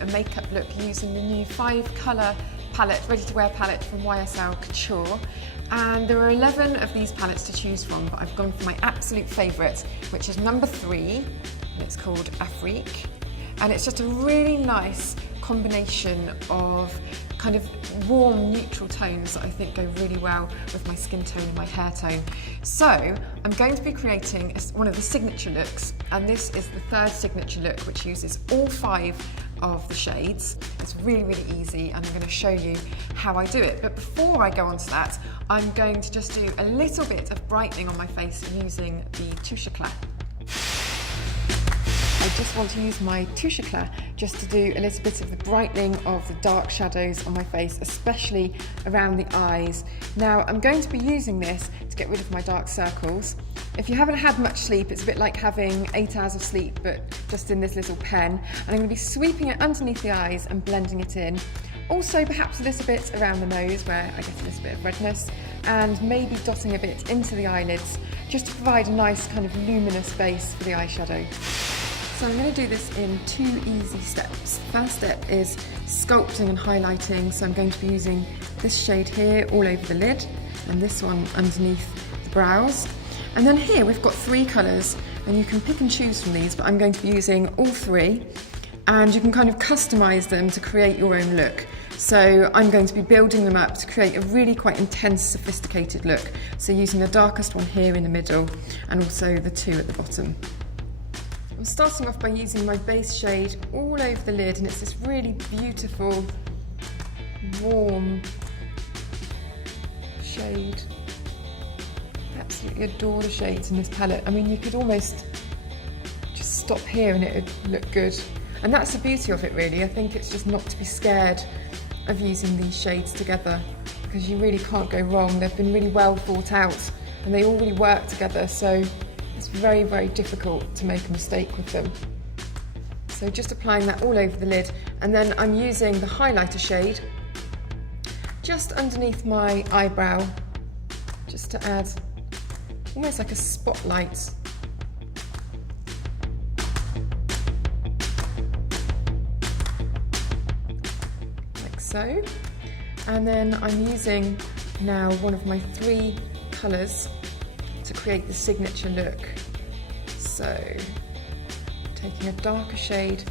a makeup look using the new 5-colour palette, ready-to-wear palette from YSL Couture. And there are 11 of these palettes to choose from, but I've gone for my absolute favourite, which is number 3, and it's called Afrique. And it's just a really nice combination of kind of warm, neutral tones that I think go really well with my skin tone and my hair tone. So I'm going to be creating one of the signature looks, and this is the 3rd signature look, which uses all 5 of the shades. It's really, really easy, and I'm going to show you how I do it. But before I go on to that, I'm going to just do a little bit of brightening on my face using the Touche Eclat. I just want to use my Touche Eclat just to do a little bit of the brightening of the dark shadows on my face, especially around the eyes. Now, I'm going to be using this to get rid of my dark circles. If you haven't had much sleep, it's a bit like having 8 hours of sleep, but just in this little pen. And I'm going to be sweeping it underneath the eyes and blending it in. Also, perhaps a little bit around the nose where I get a little bit of redness, and maybe dotting a bit into the eyelids, just to provide a nice kind of luminous base for the eyeshadow. So I'm going to do this in 2 easy steps. First step is sculpting and highlighting. So I'm going to be using this shade here all over the lid, and this one underneath the brows. And then here we've got 3 colours, and you can pick and choose from these, but I'm going to be using all 3, and you can kind of customise them to create your own look. So I'm going to be building them up to create a really quite intense, sophisticated look. So using the darkest one here in the middle, and also the 2 at the bottom. I'm starting off by using my base shade all over the lid, and it's this really beautiful, warm shade. I absolutely adore the shades in this palette. I mean, you could almost just stop here and it would look good. And that's the beauty of it, really. I think it's just not to be scared of using these shades together, because you really can't go wrong. They've been really well thought out, and they all really work together. So it's very, very difficult to make a mistake with them. So just applying that all over the lid, and then I'm using the highlighter shade just underneath my eyebrow, just to add almost like a spotlight. Like so. And then I'm using now one of my 3 colours to create the signature look. So taking a darker shade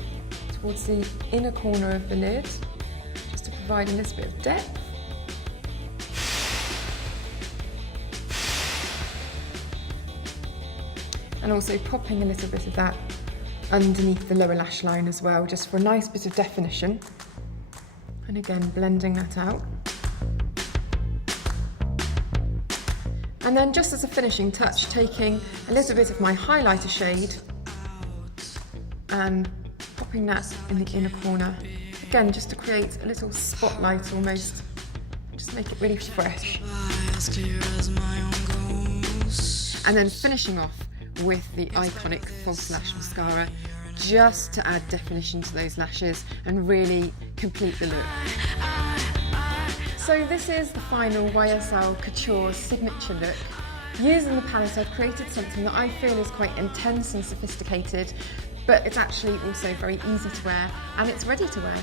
towards the inner corner of the lid, just to provide a little bit of depth. And also popping a little bit of that underneath the lower lash line as well, just for a nice bit of definition. And again, blending that out. And then just as a finishing touch, taking a little bit of my highlighter shade and popping that in the inner corner. Again, just to create a little spotlight almost, just make it really fresh. And then finishing off with the iconic false lash mascara, just to add definition to those lashes and really complete the look. So this is the final YSL Couture signature look. Using the palette, I've created something that I feel is quite intense and sophisticated, but it's actually also very easy to wear, and it's ready to wear.